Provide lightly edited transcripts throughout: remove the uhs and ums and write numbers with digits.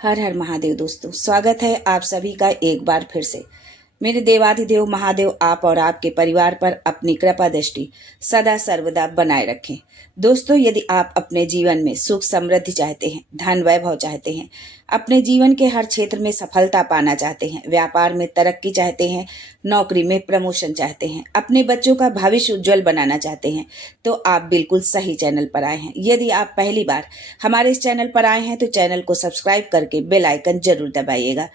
हर हर महादेव दोस्तों, स्वागत है आप सभी का एक बार फिर से। मेरे देवाधिदेव महादेव आप और आपके परिवार पर अपनी कृपा दृष्टि सदा सर्वदा बनाए रखें। दोस्तों, यदि आप अपने जीवन में सुख समृद्धि चाहते हैं, धन वैभव चाहते हैं, अपने जीवन के हर क्षेत्र में सफलता पाना चाहते हैं, व्यापार में तरक्की चाहते हैं, नौकरी में प्रमोशन चाहते हैं, अपने बच्चों का भविष्य उज्जवल बनाना चाहते हैं, तो आप बिल्कुल सही चैनल पर आए हैं। यदि आप पहली बार हमारे इस चैनल पर आए हैं तो चैनल को सब्सक्राइब करके बेल आइकन जरूर दबाइएगा।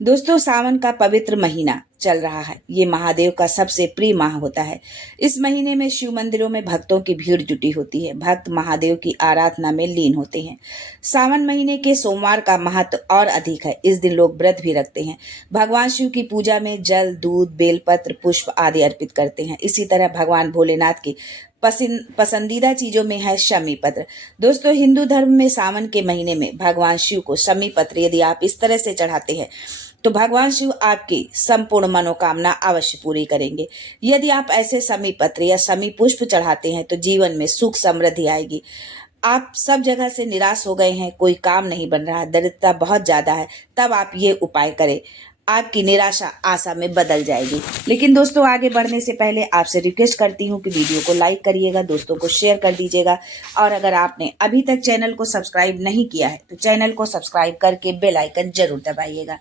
दोस्तों, सावन का पवित्र महीना चल रहा है। ये महादेव का सबसे प्रिय माह होता है। इस महीने में शिव मंदिरों में भक्तों की भीड़ जुटी होती है। भक्त महादेव की आराधना में लीन होते हैं। सावन महीने के सोमवार का महत्व और अधिक है। इस दिन लोग व्रत भी रखते हैं। भगवान शिव की पूजा में जल, दूध, बेलपत्र, पुष्प आदि अर्पित करते हैं। इसी तरह भगवान भोलेनाथ की पसंदीदा चीजों में है शमी पत्र। दोस्तों, हिंदू धर्म में सावन के महीने में भगवान शिव को शमी पत्र यदि आप इस तरह से चढ़ाते हैं तो भगवान शिव आपकी संपूर्ण मनोकामना अवश्य पूरी करेंगे। यदि आप ऐसे शमी पत्र या शमी पुष्प चढ़ाते हैं तो जीवन में सुख समृद्धि आएगी। आप सब जगह से निराश हो गए हैं, कोई काम नहीं बन रहा, दरिद्रता बहुत ज्यादा है, तब आप ये उपाय करें। आपकी निराशा आशा में बदल जाएगी। लेकिन दोस्तों, आगे बढ़ने से पहले आपसे रिक्वेस्ट करती हूँ कि वीडियो को लाइक करिएगा, दोस्तों को शेयर कर दीजिएगा, और अगर आपने अभी तक चैनल को सब्सक्राइब नहीं किया है तो चैनल को सब्सक्राइब करके बेल आइकन जरूर दबाइएगा।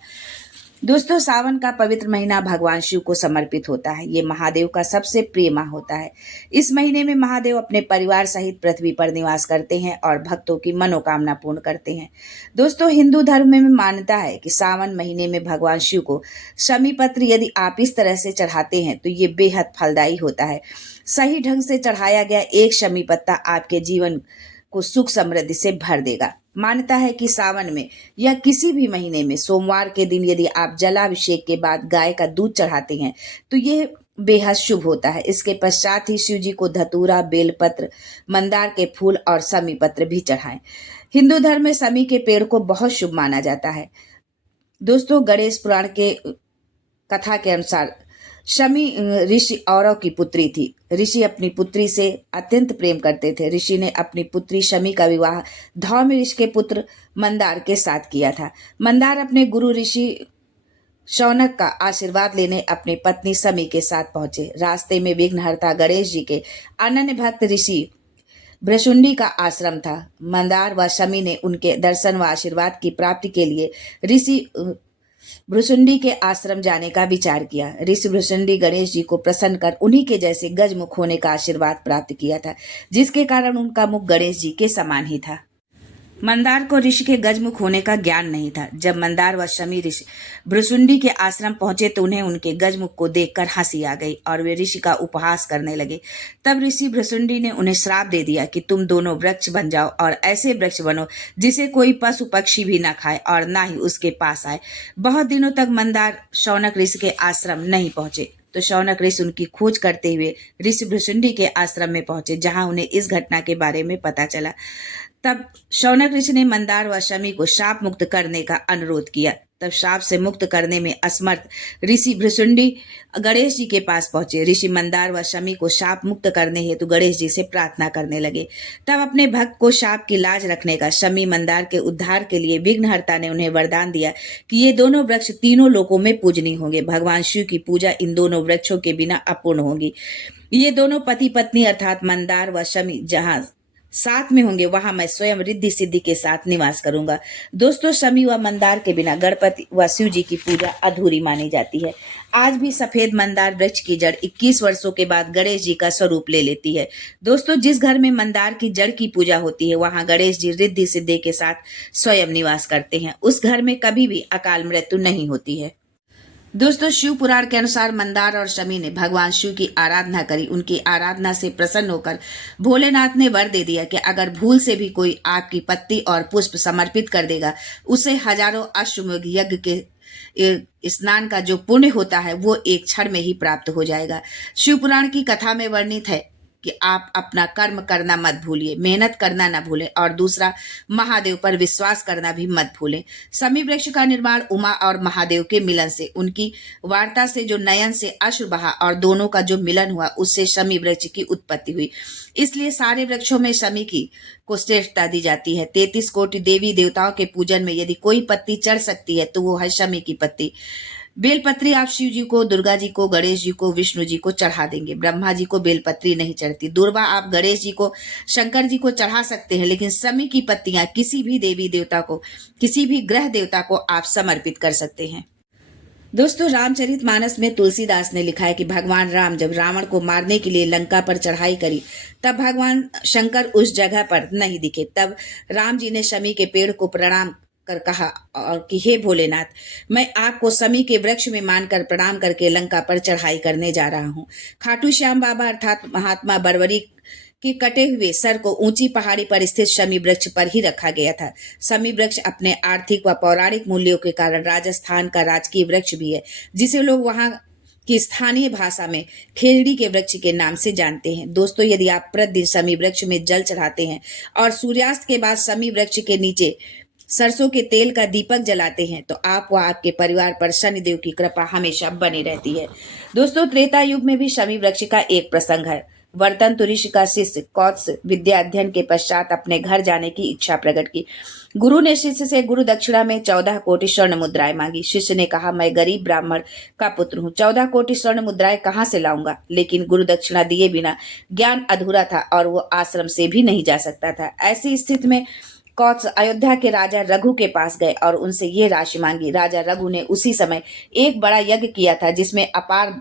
दोस्तों, सावन का पवित्र महीना भगवान शिव को समर्पित होता है। ये महादेव का सबसे प्रिय माह होता है। इस महीने में महादेव अपने परिवार सहित पृथ्वी पर निवास करते हैं और भक्तों की मनोकामना पूर्ण करते हैं। दोस्तों, हिंदू धर्म में मान्यता है कि सावन महीने में भगवान शिव को शमी पत्र यदि आप इस तरह से चढ़ाते हैं तो ये बेहद फलदायी होता है। सही ढंग से चढ़ाया गया एक शमी पत्ता आपके जीवन को सुख समृद्धि से भर देगा। मान्यता है कि सावन में या किसी भी महीने में सोमवार के दिन यदि आप जलाभिषेक के बाद गाय का दूध चढ़ाते हैं तो ये बेहद शुभ होता है। इसके पश्चात ही शिव जी को धतूरा, बेलपत्र, मंदार के फूल और शमी पत्र भी चढ़ाएं। हिंदू धर्म में शमी के पेड़ को बहुत शुभ माना जाता है। दोस्तों, गणेश पुराण के कथा के अनुसार शमी ऋषि औरव की पुत्री थी। ऋषि अपनी पुत्री से अत्यंत प्रेम करते थे। ऋषि ने अपनी पुत्री शमी का विवाह धौम्य ऋषि के पुत्र मंदार के साथ किया था। मंदार अपने गुरु ऋषि शौनक का आशीर्वाद लेने अपनी पत्नी शमी के साथ पहुंचे। रास्ते में विघ्नहर्ता गणेश जी के अनन्य भक्त ऋषि भृशुंडी का आश्रम था। मंदार व शमी ने उनके दर्शन व आशीर्वाद की प्राप्ति के लिए ऋषि भृशुंडी के आश्रम जाने का विचार किया। ऋषि भृशुंडी गणेश जी को प्रसन्न कर उन्हीं के जैसे गजमुख होने का आशीर्वाद प्राप्त किया था, जिसके कारण उनका मुख गणेश जी के समान ही था। मंदार को ऋषि के गजमुख होने का ज्ञान नहीं था। जब मंदार व शमी ऋषि भृशुंडी के आश्रम पहुंचे तो उन्हें उनके गजमुख को देखकर हंसी आ गई और वे ऋषि का उपहास करने लगे। तब ऋषि भृशुंडी ने उन्हें श्राप दे दिया कि तुम दोनों वृक्ष बन जाओ और ऐसे वृक्ष बनो जिसे कोई पशु पक्षी भी न खाए और न ही उसके पास आए। बहुत दिनों तक मंदार शौनक ऋषि के आश्रम नहीं पहुंचे तो शौनक ऋषि उनकी खोज करते हुए ऋषि भृशुंडी के आश्रम में पहुंचे, जहां उन्हें इस घटना के बारे में पता चला। तब शौनक ऋषि ने मंदार व शमी को शाप मुक्त करने का अनुरोध किया। तब शाप से मुक्त करने में असमर्थ ऋषि भृशुंडी गणेश जी के पास पहुंचे। ऋषि मंदार व शमी को शाप मुक्त करने हेतु गणेश जी से प्रार्थना करने लगे। तब अपने भक्त को शाप की लाज रखने का शमी मंदार के उद्धार के लिए विघ्नहर्ता ने उन्हें वरदान दिया कि ये दोनों वृक्ष तीनों लोकों में पूजनीय होंगे। भगवान शिव की पूजा इन दोनों वृक्षों के बिना अपूर्ण होगी। ये दोनों पति पत्नी अर्थात मंदार व शमी जहां साथ में होंगे वहां मैं स्वयं रिद्धि सिद्धि के साथ निवास करूंगा। दोस्तों, शमी व मंदार के बिना गणपति व शिव जी की पूजा अधूरी मानी जाती है। आज भी सफेद मंदार वृक्ष की जड़ 21 वर्षों के बाद गणेश जी का स्वरूप ले लेती है। दोस्तों, जिस घर में मंदार की जड़ की पूजा होती है वहां गणेश जी रिद्धि सिद्धि के साथ स्वयं निवास करते हैं। उस घर में कभी भी अकाल मृत्यु नहीं होती है। दोस्तों, शिव पुराण के अनुसार मंदार और शमी ने भगवान शिव की आराधना करी। उनकी आराधना से प्रसन्न होकर भोलेनाथ ने वर दे दिया कि अगर भूल से भी कोई आपकी पत्ती और पुष्प समर्पित कर देगा, उसे हजारों अश्वमेध यज्ञ के स्नान का जो पुण्य होता है वो एक क्षण में ही प्राप्त हो जाएगा। शिव पुराण की कथा में वर्णित है कि आप अपना कर्म करना मत भूलिए, मेहनत करना ना भूलें, और दूसरा महादेव पर विश्वास करना भी मत भूलें। शमी वृक्ष का निर्माण उमा और महादेव के मिलन से, उनकी वार्ता से जो नयन से अश्रु बहा और दोनों का जो मिलन हुआ, उससे शमी वृक्ष की उत्पत्ति हुई। इसलिए सारे वृक्षों में शमी की को श्रेष्ठता दी जाती है। 33 कोटि देवी देवताओं के पूजन में यदि कोई पत्ती चढ़ सकती है तो वो है शमी की पत्ती। बेलपत्री आप शिव जी को, दुर्गा जी को, गणेश जी को, विष्णु जी को चढ़ा देंगे। ब्रह्मा जी को बेलपत्री नहीं चढ़ती। दूर्वा आप गणेश जी को, शंकर जी को चढ़ा सकते हैं, लेकिन शमी की पत्तियां किसी भी देवी देवता को, किसी भी ग्रह देवता को आप समर्पित कर सकते हैं। दोस्तों, रामचरितमानस में तुलसीदास ने लिखा है कि भगवान राम जब रावण को मारने के लिए लंका पर चढ़ाई करी, तब भगवान शंकर उस जगह पर नहीं दिखे। तब राम जी ने शमी के पेड़ को प्रणाम कर कहा और कि हे भोलेनाथ, मैं आपको शमी के वृक्ष में मानकर प्रणाम करके लंका पर चढ़ाई करने जा रहा हूँ। खाटू श्याम बाबा अर्थात महात्मा बरवरी के कटे हुए सर को ऊंची पहाड़ी पर स्थित शमी वृक्ष पर ही रखा गया था। शमी वृक्ष अपने आर्थिक व पौराणिक मूल्यों के कारण राजस्थान का राजकीय वृक्ष भी है, जिसे लोग वहां की स्थानीय भाषा में खेजड़ी के वृक्ष के नाम से जानते हैं। दोस्तों, यदि आप प्रतिदिन शमी वृक्ष में जल चढ़ाते हैं और सूर्यास्त के बाद शमी वृक्ष के नीचे सरसों के तेल का दीपक जलाते हैं तो आप व आपके परिवार पर शनिदेव की कृपा हमेशा बनी रहती है। दोस्तों, त्रेता युग में भी शमी वृक्ष का एक प्रसंग है। वर्तंतु ऋषि का शिष्य कौत्स विद्या अध्ययन के पश्चात अपने घर जाने की इच्छा प्रकट की। गुरु ने शिष्य से गुरु दक्षिणा में 14 कोटि स्वर्ण मुद्राएं मांगी। शिष्य ने कहा, मैं गरीब ब्राह्मण का पुत्र हूँ, 14 कोटि स्वर्ण मुद्राएं कहाँ से लाऊंगा। लेकिन गुरु दक्षिणा दिए बिना ज्ञान अधूरा था और वो आश्रम से भी नहीं जा सकता था। ऐसी स्थिति में कौत्स अयोध्या के राजा रघु के पास गए और उनसे ये राशि मांगी। राजा रघु ने उसी समय एक बड़ा यज्ञ किया था, जिसमें अपार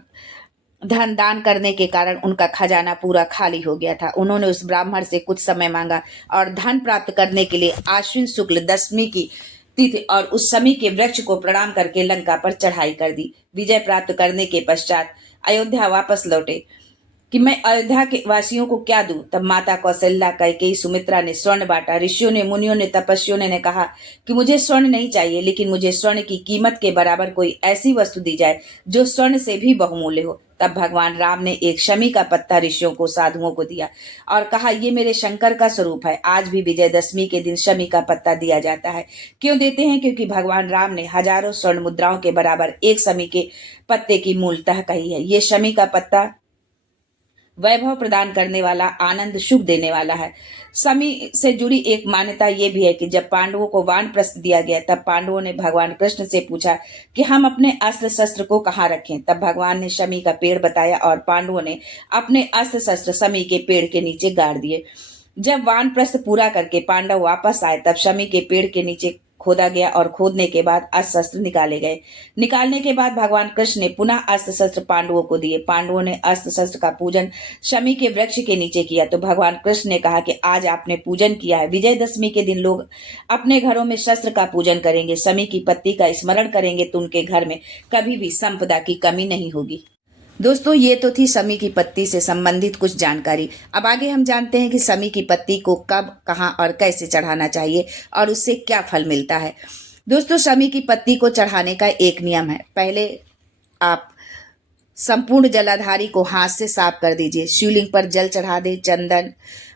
धन दान करने के कारण उनका खजाना पूरा खाली हो गया था। उन्होंने उस ब्राह्मण से कुछ समय मांगा और धन प्राप्त करने के लिए आश्विन शुक्ल दशमी की तिथि और उस शमी के वृक्ष को प्रणाम करके लंका पर चढ़ाई कर दी। विजय प्राप्त करने के पश्चात अयोध्या वापस लौटे कि मैं अयोध्या के वासियों को क्या दूं। तब माता कौशल्या, कैकेयी, सुमित्रा ने स्वर्ण बांटा। ऋषियों ने, मुनियों ने, तपस्वियों ने कहा कि मुझे स्वर्ण नहीं चाहिए, लेकिन मुझे स्वर्ण की कीमत के बराबर कोई ऐसी वस्तु दी जाए जो स्वर्ण से भी बहुमूल्य हो। तब भगवान राम ने एक शमी का पत्ता ऋषियों को, साधुओं को दिया और कहा, ये मेरे शंकर का स्वरूप है। आज भी विजयदशमी के दिन शमी का पत्ता दिया जाता है। क्यों देते हैं? क्योंकि भगवान राम ने हजारों स्वर्ण मुद्राओं के बराबर एक शमी के पत्ते की मूलतः कही है। ये शमी का पत्ता वैभव प्रदान करने वाला, आनंद सुख देने वाला है। शमी से जुड़ी एक मान्यता ये भी है कि जब पांडवों को वानप्रस्थ दिया गया, तब पांडवों ने भगवान कृष्ण से पूछा कि हम अपने अस्त्र शस्त्र को कहाँ रखें। तब भगवान ने शमी का पेड़ बताया और पांडवों ने अपने अस्त्र शस्त्र शमी के पेड़ के नीचे गाड़ दिए। जब वानप्रस्थ पूरा करके पांडव वापस आए, तब शमी के पेड़ के नीचे खोदा गया और खोदने के बाद अस्त्र शस्त्र निकाले गए। निकालने के बाद भगवान कृष्ण ने पुनः अस्त्र शस्त्र पांडवों को दिए। पांडवों ने अस्त्र शस्त्र का पूजन शमी के वृक्ष के नीचे किया तो भगवान कृष्ण ने कहा कि आज आपने पूजन किया है, विजयदशमी के दिन लोग अपने घरों में शस्त्र का पूजन करेंगे, शमी की पत्ती का स्मरण करेंगे तो उनके घर में कभी भी संपदा की कमी नहीं होगी। दोस्तों, ये तो थी शमी की पत्ती से संबंधित कुछ जानकारी। अब आगे हम जानते हैं कि शमी की पत्ती को कब, कहां और कैसे चढ़ाना चाहिए और उससे क्या फल मिलता है। दोस्तों, शमी की पत्ती को चढ़ाने का एक नियम है। पहले आप संपूर्ण जलाधारी को हाथ से साफ कर दीजिए। शिवलिंग पर जल चढ़ा दे। चंदन,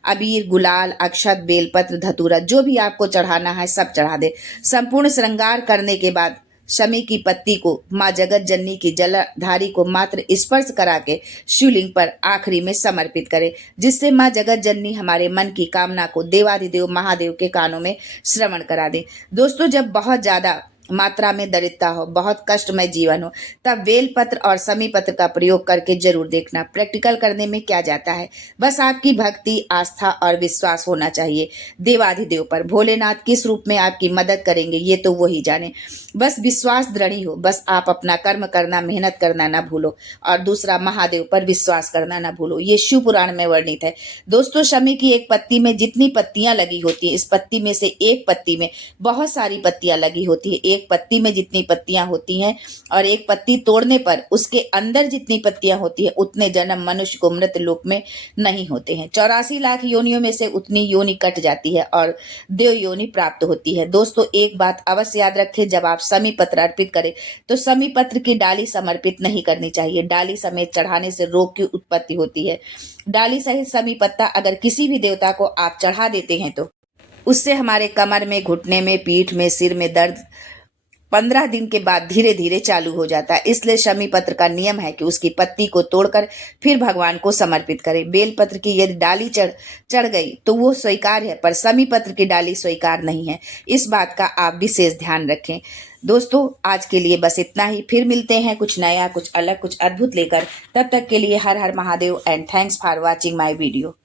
अबीर, गुलाल, अक्षत, बेलपत्र, धतूरा, जो भी आपको चढ़ाना है सब चढ़ा दे। संपूर्ण श्रृंगार करने के बाद शमी की पत्ती को माँ जगत जननी की जलधारी को मात्र स्पर्श करा के शिवलिंग पर आखिरी में समर्पित करें, जिससे माँ जगत जननी हमारे मन की कामना को देवाधिदेव महादेव के कानों में श्रवण करा दे। दोस्तों, जब बहुत ज्यादा मात्रा में दरिद्रता हो, बहुत कष्टमय जीवन हो, तब बेलपत्र और शमी पत्र का प्रयोग करके जरूर देखना। प्रैक्टिकल करने में क्या जाता है, बस आपकी भक्ति, आस्था और विश्वास होना चाहिए देवाधिदेव पर। भोलेनाथ किस रूप में आपकी मदद करेंगे ये तो वही जाने। बस विश्वास दृढ़ हो, बस आप अपना कर्म करना, मेहनत करना ना भूलो और दूसरा महादेव पर विश्वास करना ना भूलो। ये शिव पुराण में वर्णित है। दोस्तों, शमी की एक पत्ती में जितनी पत्तियां लगी होती है, इस पत्ती में से एक पत्ती में बहुत सारी पत्तियां लगी होती है। एक पत्ती में जितनी पत्तियां होती हैं और एक पत्ती तोड़ने पर उसके अंदर जितनी पत्तियां होती है उतने जन्म मनुष्य को मृत लोक में नहीं होते हैं। 84 लाख योनियों में से उतनी योनि कट जाती है और देव योनि प्राप्त होती है। दोस्तों एक बात अवश्य याद रखें, जब आप समी पत्र अर्पित करें तो समी पत्र की डाली समर्पित नहीं करनी चाहिए। डाली समेत चढ़ाने से रोग की उत्पत्ति होती है। डाली सहित समी पत्ता अगर किसी भी देवता को आप चढ़ा देते हैं तो उससे हमारे कमर में, घुटने में, पीठ में, सिर में दर्द 15 दिन के बाद धीरे धीरे चालू हो जाता है। इसलिए शमी पत्र का नियम है कि उसकी पत्ती को तोड़कर फिर भगवान को समर्पित करें। बेल पत्र की यदि डाली चढ़ गई तो वो स्वीकार है, पर शमी पत्र की डाली स्वीकार नहीं है। इस बात का आप विशेष ध्यान रखें। दोस्तों आज के लिए बस इतना ही। फिर मिलते हैं कुछ नया, कुछ अलग, कुछ अद्भुत लेकर। तब तक के लिए हर हर Mahadev and thanks for watching my video.